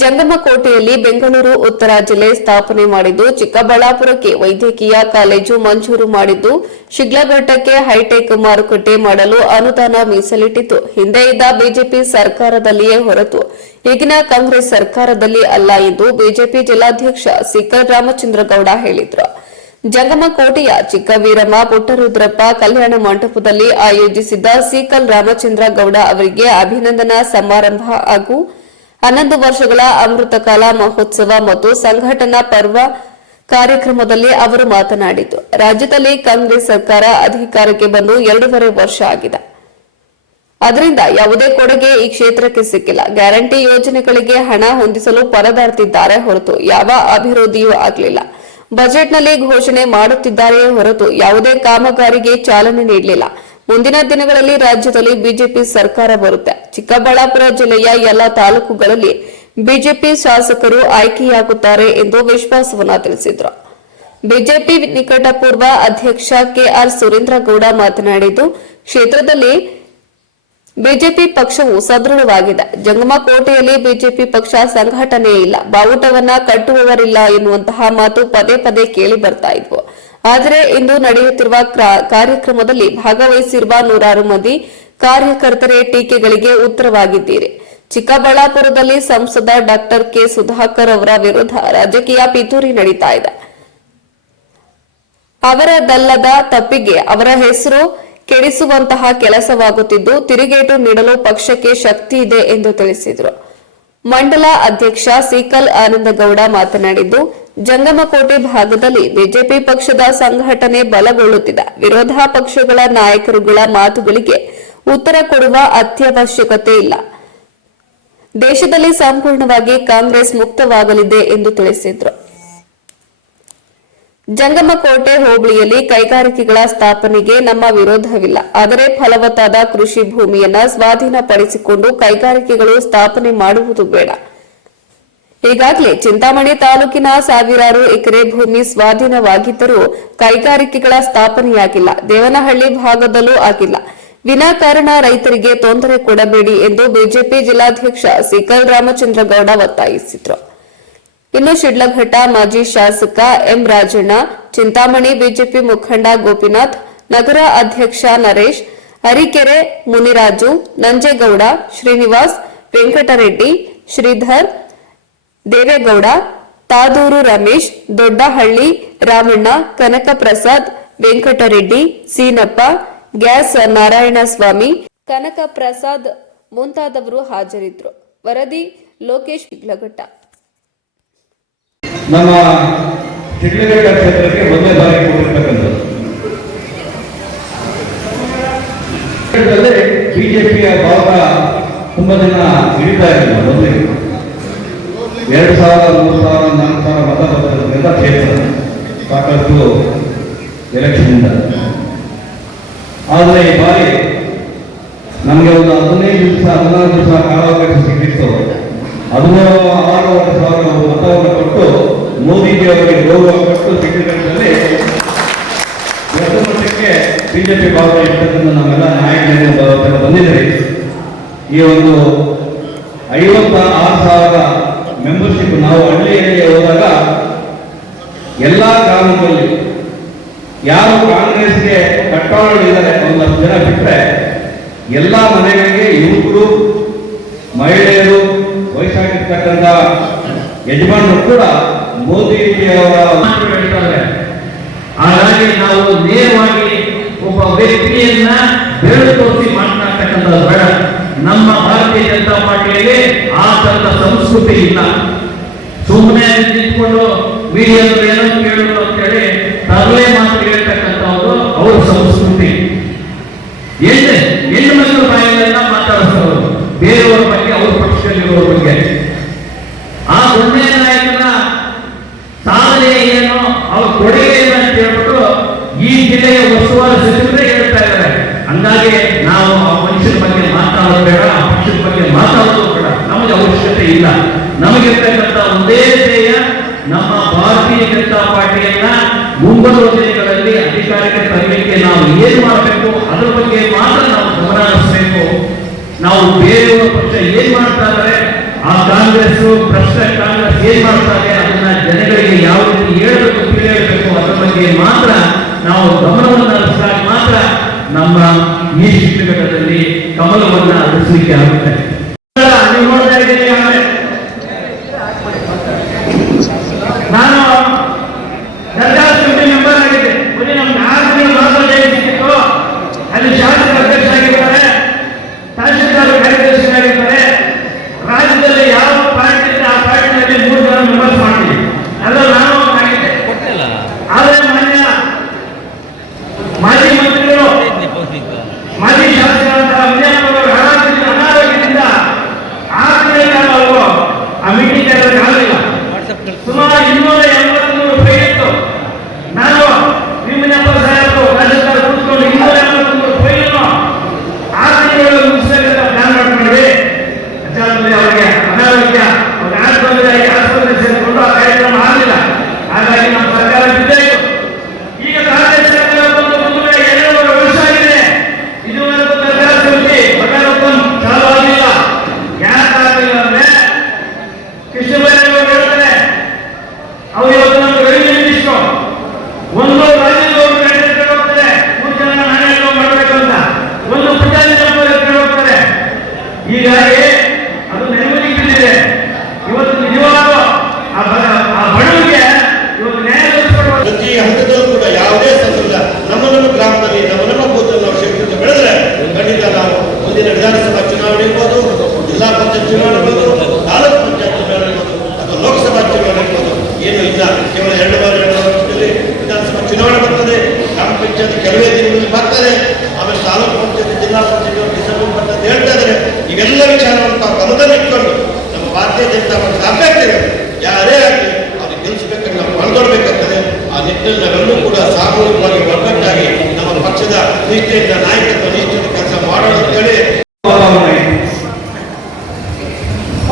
ಜಂಗಮಕೋಟೆಯಲ್ಲಿ ಬೆಂಗಳೂರು ಉತ್ತರ ಜಿಲ್ಲೆ ಸ್ಥಾಪನೆ ಮಾಡಿದ್ದು ಚಿಕ್ಕಬಳ್ಳಾಪುರಕ್ಕೆ ವೈದ್ಯಕೀಯ ಕಾಲೇಜು ಮಂಜೂರು ಮಾಡಿದ್ದು ಶಿಗ್ಲಘಟ್ಟಕ್ಕೆ ಹೈಟೆಕ್ ಮಾರುಕಟ್ಟೆ ಮಾಡಲು ಅನುದಾನ ಮೀಸಲಿಟ್ಟಿತ್ತು. ಹಿಂದೆ ಇದ್ದ ಬಿಜೆಪಿ ಸರ್ಕಾರದಲ್ಲಿಯೇ ಹೊರತು ಈಗಿನ ಕಾಂಗ್ರೆಸ್ ಸರ್ಕಾರದಲ್ಲಿ ಅಲ್ಲ ಎಂದು ಬಿಜೆಪಿ ಜಿಲ್ಲಾಧ್ಯಕ್ಷ ಸಿಕ್ಕಲ್ ರಾಮಚಂದ್ರಗೌಡ ಹೇಳಿದರು. ಜಂಗಮಕೋಟೆಯ ಚಿಕ್ಕವೀರಮ್ಮ ಪುಟ್ಟರುದ್ರಪ್ಪ ಕಲ್ಯಾಣ ಮಂಟಪದಲ್ಲಿ ಆಯೋಜಿಸಿದ್ದ ಸಿಕಲ್ ರಾಮಚಂದ್ರ ಗೌಡ ಅವರಿಗೆ ಅಭಿನಂದನಾ ಸಮಾರಂಭ ಹಾಗೂ ಹನ್ನೊಂದು ವರ್ಷಗಳ ಅಮೃತ ಕಾಲ ಮಹೋತ್ಸವ ಮತ್ತು ಸಂಘಟನಾ ಪರ್ವ ಕಾರ್ಯಕ್ರಮದಲ್ಲಿ ಅವರು ಮಾತನಾಡಿದ್ದು. ರಾಜ್ಯದಲ್ಲಿ ಕಾಂಗ್ರೆಸ್ ಸರ್ಕಾರ ಅಧಿಕಾರಕ್ಕೆ ಬಂದು ಎರಡೂವರೆ ವರ್ಷ ಆಗಿದೆ. ಅದರಿಂದ ಯಾವುದೇ ಕೊಡುಗೆ ಈ ಕ್ಷೇತ್ರಕ್ಕೆ ಸಿಕ್ಕಿಲ್ಲ. ಗ್ಯಾರಂಟಿ ಯೋಜನೆಗಳಿಗೆ ಹಣ ಹೊಂದಿಸಲು ಪರದಾಡ್ತಿದ್ದಾರೆ ಹೊರತು ಯಾವ ಅಭಿವೃದ್ಧಿಯೂ ಆಗಲಿಲ್ಲ. ಬಜೆಟ್ನಲ್ಲಿ ಘೋಷಣೆ ಮಾಡುತ್ತಿದ್ದಾರೆಯೇ ಹೊರತು ಯಾವುದೇ ಕಾಮಗಾರಿಗೆ ಚಾಲನೆ ನೀಡಲಿಲ್ಲ. ಮುಂದಿನ ದಿನಗಳಲ್ಲಿ ರಾಜ್ಯದಲ್ಲಿ ಬಿಜೆಪಿ ಸರ್ಕಾರ ಬರುತ್ತೆ. ಚಿಕ್ಕಬಳ್ಳಾಪುರ ಜಿಲ್ಲೆಯ ಎಲ್ಲ ತಾಲೂಕುಗಳಲ್ಲಿ ಬಿಜೆಪಿ ಶಾಸಕರು ಆಯ್ಕೆಯಾಗುತ್ತಾರೆ ಎಂದು ವಿಶ್ವಾಸವನ್ನ ತಿಳಿಸಿದರು. ಬಿಜೆಪಿ ನಿಕಟಪೂರ್ವ ಅಧ್ಯಕ್ಷ ಕೆಆರ್ ಸುರೇಂದ್ರಗೌಡ ಮಾತನಾಡಿದ್ದು, ಕ್ಷೇತ್ರದಲ್ಲಿ ಬಿಜೆಪಿ ಪಕ್ಷವು ಸದೃಢವಾಗಿದೆ. ಜಂಗಮ ಕೋಟೆಯಲ್ಲಿ ಬಿಜೆಪಿ ಪಕ್ಷ ಸಂಘಟನೆ ಇಲ್ಲ. ಬಾವುಟವನ್ನ ಕಟ್ಟುವವರಿಲ್ಲ ಎನ್ನುವಂತಹ ಮಾತು ಪದೇ ಪದೇ ಕೇಳಿ ಬರ್ತಾ ಇದ್ವು. ಆದರೆ ಇಂದು ನಡೆಯುತ್ತಿರುವ ಕ್ರಾ- ಕಾರ್ಯಕ್ರಮದಲ್ಲಿ ಭಾಗವಹಿಸಿರುವ ನೂರಾರು ಮಂದಿ ಕಾರ್ಯಕರ್ತರೇ ಟೀಕೆಗಳಿಗೆ ಉತ್ತರವಾಗಿದ್ದೀರಿ. ಚಿಕ್ಕಬಳ್ಳಾಪುರದಲ್ಲಿ ಸಂಸದ ಡಾಕ್ಟರ್ ಕೆ ಸುಧಾಕರ್ ಅವರ ವಿರುದ್ಧ ರಾಜಕೀಯ ಪಿತೂರಿ ನಡೀತಾ ಇದೆ. ಅವರದಲ್ಲದ ತಪ್ಪಿಗೆ ಅವರ ಹೆಸರು ಕೆಡಿಸುವಂತಹ ಕೆಲಸವಾಗುತ್ತಿದ್ದು, ತಿರುಗೇಟು ನೀಡಲು ಪಕ್ಷಕ್ಕೆ ಶಕ್ತಿ ಇದೆ ಎಂದು ತಿಳಿಸಿದರು. ಮಂಡಲ ಅಧ್ಯಕ್ಷ ಸೀಕಲ್ ಆನಂದಗೌಡ ಮಾತನಾಡಿದ್ದು, ಜಂಗಮಕೋಟೆ ಭಾಗದಲ್ಲಿ ಬಿಜೆಪಿ ಪಕ್ಷದ ಸಂಘಟನೆ ಬಲಗೊಳ್ಳುತ್ತಿದೆ. ವಿರೋಧ ಪಕ್ಷಗಳ ನಾಯಕರುಗಳ ಮಾತುಗಳಿಗೆ ಉತ್ತರ ಕೊಡುವ ಅತ್ಯವಶ್ಯಕತೆ ಇಲ್ಲ. ದೇಶದಲ್ಲಿ ಸಂಪೂರ್ಣವಾಗಿ ಕಾಂಗ್ರೆಸ್ ಮುಕ್ತವಾಗಲಿದೆ ಎಂದು ತಿಳಿಸಿದರು. ಜಂಗಮಕೋಟೆ ಹೋಬಳಿಯಲ್ಲಿ ಕೈಗಾರಿಕೆಗಳ ಸ್ಥಾಪನೆಗೆ ನಮ್ಮ ವಿರೋಧವಿಲ್ಲ. ಆದರೆ ಫಲವತ್ತಾದ ಕೃಷಿ ಭೂಮಿಯನ್ನ ಸ್ವಾಧೀನಪಡಿಸಿಕೊಂಡು ಕೈಗಾರಿಕೆಗಳು ಸ್ಥಾಪನೆ ಮಾಡುವುದು ಬೇಡ. ಈಗಾಗಲೇ ಚಿಂತಾಮಣಿ ತಾಲೂಕಿನ ಸಾವಿರಾರು ಎಕರೆ ಭೂಮಿ ಸ್ವಾಧೀನವಾಗಿದ್ದರೂ ಕೈಗಾರಿಕೆಗಳ ಸ್ಥಾಪನೆಯಾಗಿಲ್ಲ. ದೇವನಹಳ್ಳಿ ಭಾಗದಲ್ಲೂ ಆಗಿಲ್ಲ. ವಿನಾಕಾರಣ ರೈತರಿಗೆ ತೊಂದರೆ ಕೊಡಬೇಡಿ ಎಂದು ಬಿಜೆಪಿ ಜಿಲ್ಲಾಧ್ಯಕ್ಷ ಸಿಕಲ್ ರಾಮಚಂದ್ರಗೌಡ ಒತ್ತಾಯಿಸಿದರು. ಇನ್ನು ಶಿಡ್ಲಘಟ್ಟ ಮಾಜಿ ಶಾಸಕ ಎಂ ರಾಜಣ್ಣ, ಚಿಂತಾಮಣಿ ಬಿಜೆಪಿ ಮುಖಂಡ ಗೋಪಿನಾಥ್, ನಗರ ಅಧ್ಯಕ್ಷ ನರೇಶ್, ಅರಿಕೆರೆ ಮುನಿರಾಜು, ನಂಜೇಗೌಡ, ಶ್ರೀನಿವಾಸ್, ವೆಂಕಟರೆಡ್ಡಿ, ಶ್ರೀಧರ್, ದೇವೇಗೌಡ, ತಾದೂರು ರಮೇಶ್, ದೊಡ್ಡಹಳ್ಳಿ, ರಾಮಣ್ಣ ಕನಕ ಪ್ರಸಾದ್ ವೆಂಕಟರೆಡ್ಡಿ, ಸೀನಪ್ಪ, ಗ್ಯಾಸ್ ನಾರಾಯಣಸ್ವಾಮಿ ಕನಕ ಪ್ರಸಾದ್ ಮುಂತಾದವರು ಹಾಜರಿದ್ದರು. ವರದಿ ಲೋಕೇಶ್ ಶಿಡ್ಲಘಟ್ಟ. ನಮ್ಮ ಶಿಡ್ಲಘಟ್ಟ ಕ್ಷೇತ್ರಕ್ಕೆ ಒಂದೇ ಬಾರಿ ಕೊಟ್ಟಿರ್ತಕ್ಕಂಥದ್ದು. ಬಿಜೆಪಿಯ ಭಾಗ ತುಂಬಾ ಜನ ಹಿಡಿತಾ ಇರಲಿಲ್ಲ ಮೊದಲಿಗೆ. ಎರಡು ಸಾವಿರ, ಮೂರು ಸಾವಿರ, ನಾಲ್ಕು ಸಾವಿರ ಮತ ಬರ್ತದ್ರಿಂದ ಕ್ಷೇತ್ರ ಸಾಕಷ್ಟು ಎಲೆಕ್ಷನ್ನಿಂದ. ಆದರೆ ಈ ಬಾರಿ ನಮಗೆ ಒಂದು ಹದಿನೈದು ದಿವಸ, ಹದಿನಾರು ದಿವಸ ಕಾಲಾವಕಾಶ ಸಿಕ್ಕಿತ್ತು. ಹದಿನೇಳು ಆರೂವರೆ ಸಾವಿರ ಮತವನ್ನು ಕೊಟ್ಟು ಮೋದಿಜಿ ಅವರಿಗೆ ಗೌರವ ಕೊಟ್ಟು ಸಿಕ್ಕಿದಲ್ಲಿ ದೊಡ್ಡ ಮಟ್ಟಕ್ಕೆ ಬಿಜೆಪಿ ಭಾಗವಹಿಸ್ತಕ್ಕಂಥ ನಮ್ಮೆಲ್ಲ ನಾಯಕರಿಂದ ಬಂದಿದ್ದೀರಿ. ಈ ಒಂದು ಐವತ್ತ ಆರು ಸಾವಿರ ಮೆಂಬರ್ಶಿಪ್ ನಾವು ಹಳ್ಳಿಯಲ್ಲಿ ಹೋದಾಗ ಎಲ್ಲ ಗ್ರಾಮಗಳಲ್ಲಿ ಯಾರು ಕಾಂಗ್ರೆಸ್ಗೆ ಕಟ್ಟಾಳಿದ್ದಾರೆ ಒಂದಷ್ಟು ಜನ ಬಿಟ್ಟರೆ ಎಲ್ಲ ಮನೆಗಳಿಗೆ ಯುವಕರು, ಮಹಿಳೆಯರು ಕೂಡ ಮೋದಿಜಿಯವರ ಹೇಳ್ತಾರೆ ಹಾಗಾಗಿ ನಾವು ನೇರವಾಗಿ ಒಬ್ಬ ವ್ಯಕ್ತಿಯನ್ನ ಬೆಳೆದು ತೋರಿಸಿ ಮಾತನಾಡ್ತಕ್ಕಂಥದ್ದು ಬೇಡ. ನಮ್ಮ ಭಾರತೀಯ ಜನತಾ ಪಾರ್ಟಿಯಲ್ಲಿ ಆ ತರದ ಸಂಸ್ಕೃತಿ ಇಲ್ಲ. ಸುಮ್ಮನೆ ನಿಂತ್ಕೊಂಡು ಮೀಡಿಯಾದವ್ರು ಏನೋ ಕೇಳಿದ್ರು ಅಂತೇಳಿ ತರಲೆ ಮಾತು ಹೇಳ್ತಕ್ಕಂಥದ್ದು ಅವ್ರ ಸಂಸ್ಕೃತಿ ಹೆಣ್ಣು ಹೆಣ್ಣು ಮಕ್ಕಳ ಬಾಯಿಲೆಲ್ಲ ಮಾತಾಡಿಸೋರು ಬೇರೆಯವರ ಬಗ್ಗೆ ಅವ್ರ ಪಕ್ಷದಲ್ಲಿರೋರ ಬಗ್ಗೆ ಆ ಒಂದೇ ನಾಯಕನ ಸಾಧನೆ ಏನು ಅವ್ರ ಕೊಡುಗೆ ಏನು ಅಂತ ಹೇಳ್ಬಿಟ್ಟು ಈ ಜಿಲ್ಲೆಯ ಉಸ್ತುವಾರಿ ಸಚಿವರೇ ಹೇಳ್ತಾ ಇದ್ದಾರೆ ಹಂಗಾಗಿ ನಾವು ಆ ಮನುಷ್ಯನ ಬಗ್ಗೆ ಮಾತಾಡೋದು ಬೇಡ ಆ ಪಕ್ಷದ ಬಗ್ಗೆ ಮಾತಾಡೋದು ಬೇಡ ನಮಗೆ ಅವಶ್ಯಕತೆ ಇಲ್ಲ. ನಮಗಿರ್ತಕ್ಕಂಥ ಒಂದೇ ಧ್ಯೇಯ ನಮ್ಮ ಭಾರತೀಯ ಜನತಾ ಪಾರ್ಟಿಯನ್ನ ಮುಂಬರುವ ದಿನಗಳಲ್ಲಿ ಅಧಿಕಾರಕ್ಕೆ ತರಲಿಕ್ಕೆ ನಾವು ಏನ್ ಮಾಡಬೇಕು? ಅದರ ಬಗ್ಗೆ ಮಾತ್ರ ನಾವು ಗಮನ ಹರಿಸಬೇಕು. ನಾವು ಬೇರೆಯವರ ಪಕ್ಷ ಏನ್ ಮಾಡ್ತಾ ಇದ್ದಾರೆ ಆ ಕಾಂಗ್ರೆಸ್ ಭ್ರಷ್ಟ ಕಾಂಗ್ರೆಸ್ ಏನ್ ಮಾಡ್ತಾರೆ ಅದನ್ನ ಜನಗಳಿಗೆ ಯಾವ ರೀತಿ ಹೇಳಬೇಕು ತಿಳಿಯಬೇಕು ಅದರ ಬಗ್ಗೆ ಮಾತ್ರ ನಾವು ಗಮನವನ್ನು ಹರಿಸಿದಾಗ ಮಾತ್ರ ನಮ್ಮ ಈ ಶಿಕ್ಷಕದಲ್ಲಿ ಕಮಲವನ್ನ ಹರಿಸಲಿಕ್ಕೆ ಆಗುತ್ತೆ. ನಿಟ್ಟಿನಲ್ಲಿ ಕೂಡ ಸಾಮೂಹಿಕವಾಗಿ ಒಗ್ಗಟ್ಟಾಗಿ ನಮ್ಮ ಪಕ್ಷದ ನಿಷ್ಠೆಯಿಂದ ನಾಯಕತ್ವ ನಿಷ್ಠೆಯಿಂದ ಕೆಲಸ ವಾತಾವರಣ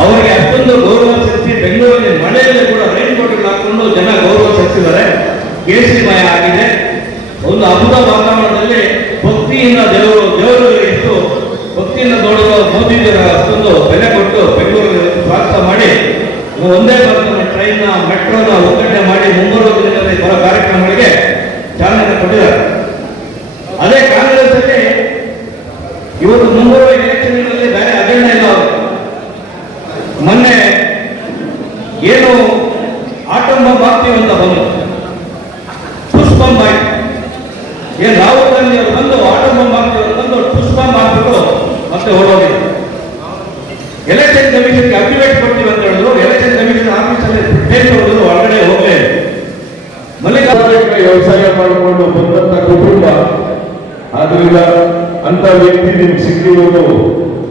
ಅವರಿಗೆ ಅಷ್ಟೊಂದು ಗೌರವ ಸಲ್ಲಿಸಿ ಬೆಂಗಳೂರಿನ ಮಳೆಯಲ್ಲಿ ಕೂಡ ರೈನ್ ಕೋಟ್ಗಳು ಹಾಕೊಂಡು ಜನ ಗೌರವ ಸಲ್ಲಿಸಿದ್ದಾರೆ. ಕೇಸರಿಮಯ ಆಗಿದೆ. ಒಂದು ಅದ್ಭುತ ವಾತಾವರಣದಲ್ಲಿ ಭಕ್ತಿಯಿಂದ ದೇವರು ದೇವರು ಇಟ್ಟು ಭಕ್ತಿಯಿಂದ ನೋಡುವ ಮೋದಿಜರ ಅಷ್ಟೊಂದು ಬೆಲೆ ಕೊಟ್ಟು ಬೆಂಗಳೂರಿಗೆ ಸ್ವಾಗತ ಮಾಡಿ. ಒಂದೇ ಬರ್ತಾನೆ ಟ್ರೈನ್ ಮೆಟ್ರೋನ ಒಗ್ಗಟ್ಟೆ ಮಾಡಿ ಮುಂಬರುವ ದಿನಗಳಲ್ಲಿ ಬರೋ ಕಾರ್ಯಕ್ರಮಗಳಿಗೆ ಚಾಲನೆ ಕೊಟ್ಟಿದ್ದಾರೆ. ಅದೇ ಕಾಂಗ್ರೆಸ್ ಅಲ್ಲಿ ಇವತ್ತು ಮುಂಬರುವ ಎಲೆಕ್ಷನ್ಗಳಲ್ಲಿ ಬೇರೆ ಅಜೆಂಡ ಇಲ್ಲ ಮೊನ್ನೆ ಏನು ಆಟಂಬ ಬಾಂಬ್ ಹಾಕ್ತೀವಿ ಅಂತ ಬಂದು ಪುಷ್ಪಂ ಬಾಂಬ್ ಏನು ರಾಹುಲ್ ಗಾಂಧಿ ಅವರು ಬಂದು ಆಟಂಬ ಅವರು ಅಂತ ಬಂದು ಪುಷ್ಪಂ ಹಾಕ್ಬಿಟ್ಟು ಮತ್ತೆ ಹೊರಡೋದಿಲ್ಲ ಎಲೆಕ್ಷನ್ ಕಮಿಷನ್ಗೆ ಅಪ್ಲಿಕೇಟ್ ಕೊಡ್ತೀವಿ ಅಂತ ಆಫೀಸಲ್ಲಿ ಡೇಟ್ ಹೋಗಲೇ. ಮಲ್ಲಿಕಾರ್ಜುನ ವ್ಯವಸಾಯ ಮಾಡಿಕೊಂಡು ಬಂದಂತ ಕುಟುಂಬ, ಆದ್ರಿಂದ ಅಂತ ವ್ಯಕ್ತಿ ನಿಮ್ಗೆ ಸಿಕ್ಕಿರೋದು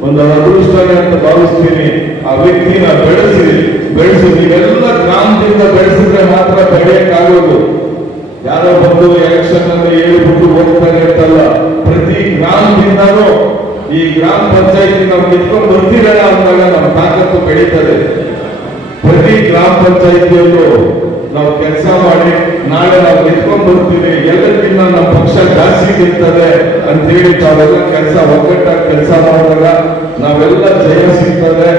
ಒಂದು ಅದೃಷ್ಟನೇ ಅಂತ ಭಾವಿಸ್ತೀನಿ. ಆ ವ್ಯಕ್ತಿನ ಬೆಳೆಸಿ ಬೆಳೆಸಿ, ನೀವೆಲ್ಲ ಗ್ರಾಮದಿಂದ ಬೆಳೆಸಿದ್ರೆ ಮಾತ್ರ ಬೆಳೆಯಕ್ಕಾಗೋದು. ಯಾರೋ ಬಂದು ಎಲೆಕ್ಷನ್ ಅಲ್ಲಿ ಹೇಳಿಬಿಟ್ಟು ಹೋಗ್ತಾರೆ ಅಂತಲ್ಲ ಪ್ರತಿ ಗ್ರಾಮದಿಂದನೂ ಈ ಗ್ರಾಮ ಪಂಚಾಯತಿ ನಾವು ನಿಂತ್ಕೊಂಡು ಬರ್ತೀರಲ್ಲ ಅಂದಾಗ ನಮ್ಮ ತಾಕತ್ತು ಬೆಳೀತದೆ. ಪ್ರತಿ ಗ್ರಾಮ ಪಂಚಾಯಿತಿಯಲ್ಲೂ ನಾವು ಕೆಲಸ ಮಾಡಿ ನಾಳೆ ನಾವು ನಿಂತ್ಕೊಂಡು ಬರ್ತೀವಿ. ಎಲ್ಲಕ್ಕಿಂತ ನಮ್ಮ ಪಕ್ಷ ಜಾಸ್ತಿ ನಿಲ್ತದೆ ಅಂತ ಹೇಳಿ ತಾವೆಲ್ಲ ಕೆಲಸ ಒಗ್ಗಟ್ಟಾಗಿ ಕೆಲಸ ಮಾಡಿದಾಗ ನಾವೆಲ್ಲ ಜಯ ಸಿಗ್ತದೆ.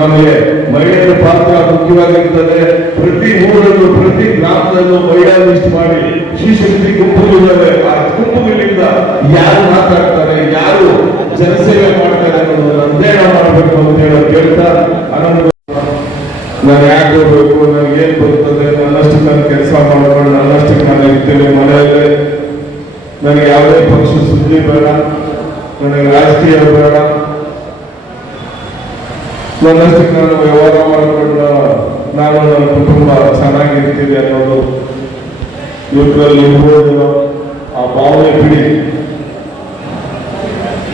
ನಮಗೆ ಮಹಿಳೆಯರ ಪಾತ್ರ ಮುಖ್ಯವಾಗಿರ್ತದೆ. ಪ್ರತಿ ಊರಲ್ಲೂ, ಪ್ರತಿ ಗ್ರಾಮದಲ್ಲೂ ಮಹಿಳಾ ಲಿಸ್ಟ್ ಮಾಡಿ ಶಿಶಕ್ತಿ ಗುಂಪುಗಳಿದ್ದಾವೆ ಆ ಗುಂಪುಗಳಿಂದ ಯಾರು ಮಾತಾಡ್ತಾರೆ, ಯಾರು ಜನಸೇವೆ ಮಾಡ್ತಾರೆ ಅನ್ನೋದನ್ನ ಅಧ್ಯಯನ ಮಾಡಬೇಕು ಅಂತ ಹೇಳೋದು ಹೇಳ್ತಾ ಆನಂದ ನಾನು ಯಾಕೆ ಹೋಗ್ಬೇಕು ನನಗೆ ಏನ್ ಬರ್ತದೆ ನನ್ನಷ್ಟು ನಾನು ಕೆಲಸ ಮಾಡ್ಕೊಂಡು ನನ್ನಷ್ಟಕ್ಕೆ ನಾನು ಇರ್ತೇನೆ ಮನೆಯಲ್ಲೇ ನನಗೆ ಯಾವುದೇ ಪಕ್ಷ ಸುದ್ದಿ ಬೇಡ ನನಗೆ ರಾಜಕೀಯ ಬೇಡ ನನ್ನಷ್ಟಕ್ಕೆ ನಾನು ವ್ಯವಹಾರ ಮಾಡಿಕೊಂಡು ನಾನು ನನ್ನ ಕುಟುಂಬ ಚೆನ್ನಾಗಿರ್ತೀವಿ ಅನ್ನೋದು ಇವರಲ್ಲಿ ಇರ್ಬೋದು ಆ ಭಾವನೆ ಬಿಡಿ.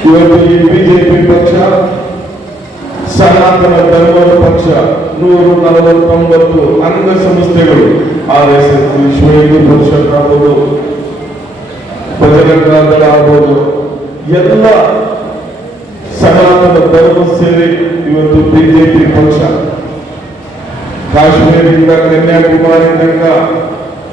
ಇವತ್ತು ಈ ಬಿಜೆಪಿ ಪಕ್ಷ, ಸನಾತನ ಧರ್ಮದ ಪಕ್ಷ, ನೂರು ನಲವತ್ತೊಂಬತ್ತು ಅಂಗ ಸಂಸ್ಥೆಗಳು ಆರ್ ಎಸ್ ಎಸ್ ವಿಶ್ವ ಹಿಂದೂ ಪರಿಷತ್ ಆಗ್ಬೋದು ಆಗ್ಬೋದು ಎಲ್ಲ ಸನಾತನ ಧರ್ಮ ಸೇರಿ ಇವತ್ತು ಬಿಜೆಪಿ ಪಕ್ಷ. ಕಾಶ್ಮೀರದಿಂದ ಕನ್ಯಾಕುಮಾರಿ ತನಕ